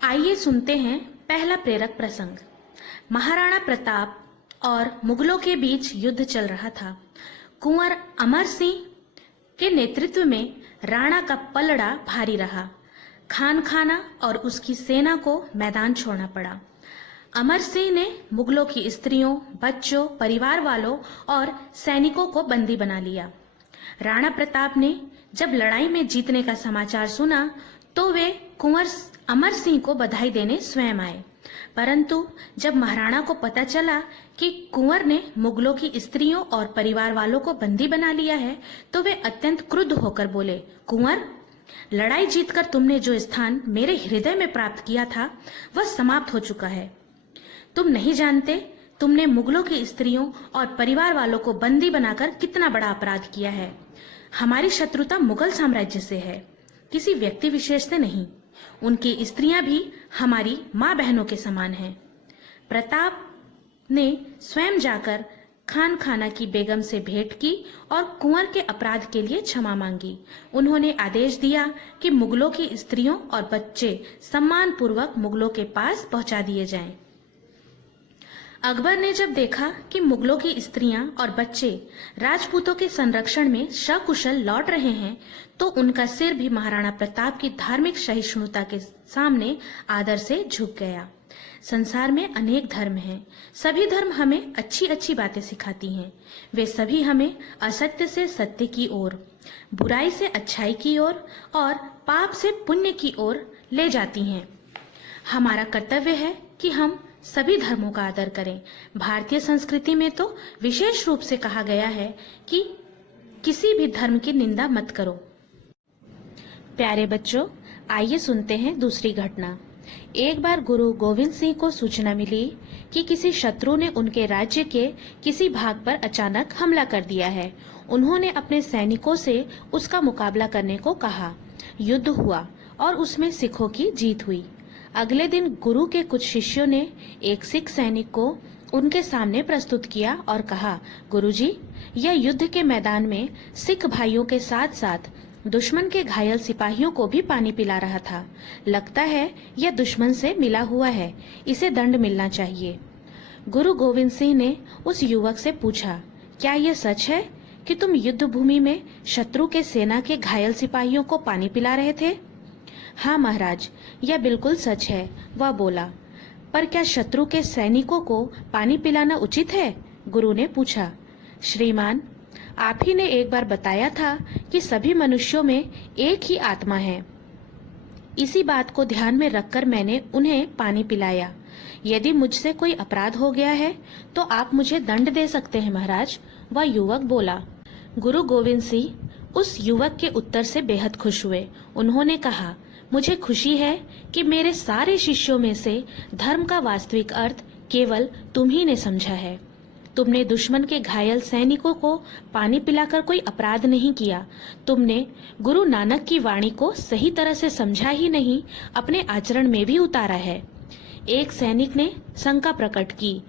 आइए सुनते हैं पहला प्रेरक प्रसंग। महाराणा प्रताप और मुगलों के बीच युद्ध चल रहा था। कुंवर अमर सिंह के नेतृत्व में राणा का पलड़ा भारी रहा। खान खाना और उसकी सेना को मैदान छोड़ना पड़ा। अमर सिंह ने मुगलों की स्त्रियों, बच्चों, परिवार वालों और सैनिकों को बंदी बना लिया। राणा प्रताप ने जब लड़ाई में जीतने का समाचार सुना तो वे कुंवर अमर सिंह को बधाई देने स्वयं आए। परंतु जब महाराणा को पता चला कि कुंवर ने मुगलों की स्त्रियों और परिवार वालों को बंदी बना लिया है तो वे अत्यंत क्रुद्ध होकर बोले, कुंवर, लड़ाई जीतकर तुमने जो स्थान मेरे हृदय में प्राप्त किया था वह समाप्त हो चुका है। तुम नहीं जानते तुमने मुगलों की स्त्रियों और परिवार वालों को बंदी बनाकर कितना बड़ा अपराध किया है। हमारी शत्रुता मुगल साम्राज्य से है, किसी व्यक्ति विशेष से नहीं। उनकी स्त्रियां भी हमारी माँ बहनों के समान हैं। प्रताप ने स्वयं जाकर खान खाना की बेगम से भेंट की और कुंवर के अपराध के लिए क्षमा मांगी। उन्होंने आदेश दिया कि मुगलों की स्त्रियों और बच्चे सम्मान पूर्वक मुगलों के पास पहुंचा दिए जाएं। अकबर ने जब देखा कि मुगलों की स्त्रियां और बच्चे राजपूतों के संरक्षण में सकुशल लौट रहे हैं तो उनका सिर भी महाराणा प्रताप की धार्मिक सहिष्णुता के सामने आदर से झुक गया। संसार में अनेक धर्म हैं। सभी धर्म हमें अच्छी अच्छी बातें सिखाती हैं। वे सभी हमें असत्य से सत्य की ओर, बुराई से अच्छाई की ओर और पाप से पुण्य की ओर ले जाती हैं। हमारा कर्तव्य है कि हम सभी धर्मों का आदर करें। भारतीय संस्कृति में तो विशेष रूप से कहा गया है कि किसी भी धर्म की निंदा मत करो। प्यारे बच्चों, आइए सुनते हैं दूसरी घटना। एक बार गुरु गोविंद सिंह को सूचना मिली कि किसी शत्रु ने उनके राज्य के किसी भाग पर अचानक हमला कर दिया है। उन्होंने अपने सैनिकों से उसका मुकाबला करने को कहा। युद्ध हुआ और उसमें सिखों की जीत हुई। अगले दिन गुरु के कुछ शिष्यों ने एक सिख सैनिक को उनके सामने प्रस्तुत किया और कहा, गुरुजी, यह युद्ध के मैदान में सिख भाइयों के साथ साथ दुश्मन के घायल सिपाहियों को भी पानी पिला रहा था। लगता है यह दुश्मन से मिला हुआ है, इसे दंड मिलना चाहिए। गुरु गोविंद सिंह ने उस युवक से पूछा, क्या यह सच है कि तुम युद्ध भूमि में शत्रु के सेना के घायल सिपाहियों को पानी पिला रहे थे? हाँ महाराज, यह बिल्कुल सच है, वह बोला। पर क्या शत्रु के सैनिकों को पानी पिलाना उचित है? गुरु ने पूछा। श्रीमान, आप ही ने एक बार बताया था कि सभी मनुष्यों में एक ही आत्मा है। इसी बात को ध्यान में रखकर मैंने उन्हें पानी पिलाया। यदि मुझसे कोई अपराध हो गया है तो आप मुझे दंड दे सकते हैं महाराज, वह युवक बोला। गुरु गोविंद सिंह उस युवक के उत्तर से बेहद खुश हुए। उन्होंने कहा, मुझे खुशी है कि मेरे सारे शिष्यों में से धर्म का वास्तविक अर्थ केवल तुम ही ने समझा है। तुमने दुश्मन के घायल सैनिकों को पानी पिलाकर कोई अपराध नहीं किया। तुमने गुरु नानक की वाणी को सही तरह से समझा ही नहीं, अपने आचरण में भी उतारा है। एक सैनिक ने शंका प्रकट की,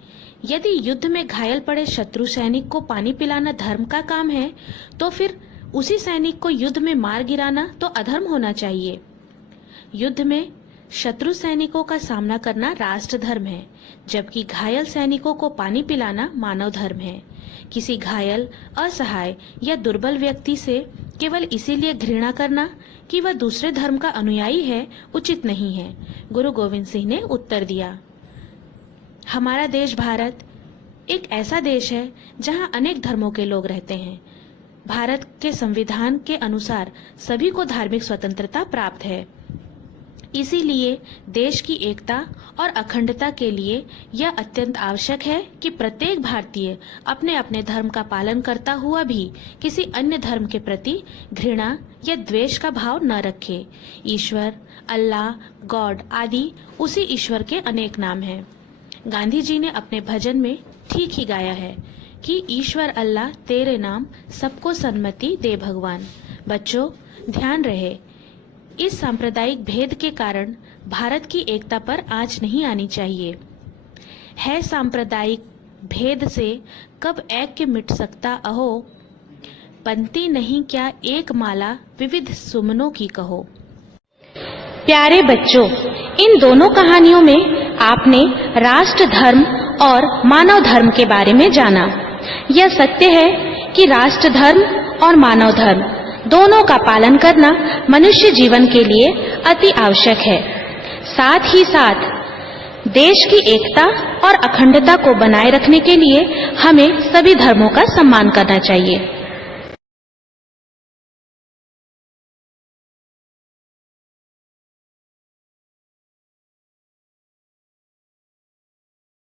यदि युद्ध में घायल पड़े शत्रु सैनिक को पानी पिलाना धर्म का काम है तो फिर उसी सैनिक को युद्ध में मार गिराना तो अधर्म होना चाहिए। युद्ध में शत्रु सैनिकों का सामना करना राष्ट्र धर्म है, जबकि घायल सैनिकों को पानी पिलाना मानव धर्म है। किसी घायल, असहाय या दुर्बल व्यक्ति से केवल इसीलिए घृणा करना कि वह दूसरे धर्म का अनुयायी है उचित नहीं है, गुरु गोविंद सिंह ने उत्तर दिया। हमारा देश भारत एक ऐसा देश है जहां अनेक धर्मों के लोग रहते हैं। भारत के संविधान के अनुसार सभी को धार्मिक स्वतंत्रता प्राप्त है। इसीलिए देश की एकता और अखंडता के लिए यह अत्यंत आवश्यक है कि प्रत्येक भारतीय अपने अपने धर्म का पालन करता हुआ भी किसी अन्य धर्म के प्रति घृणा या द्वेष का भाव न रखे। ईश्वर, अल्लाह, गॉड आदि उसी ईश्वर के अनेक नाम हैं। गांधी जी ने अपने भजन में ठीक ही गाया है कि ईश्वर अल्लाह तेरे नाम सबको सन्मति दे भगवान। बच्चों, ध्यान रहे, इस सांप्रदायिक भेद के कारण भारत की एकता पर आंच नहीं आनी चाहिए। है सांप्रदायिक भेद से कब ऐक्य मिट सकता अहो, बनती नहीं क्या एक माला विविध सुमनों की कहो। प्यारे बच्चों, इन दोनों कहानियों में आपने राष्ट्र धर्म और मानव धर्म के बारे में जाना। यह सत्य है कि राष्ट्र धर्म और मानव धर्म दोनों का पालन करना मनुष्य जीवन के लिए अति आवश्यक है। साथ ही साथ देश की एकता और अखंडता को बनाए रखने के लिए हमें सभी धर्मों का सम्मान करना चाहिए।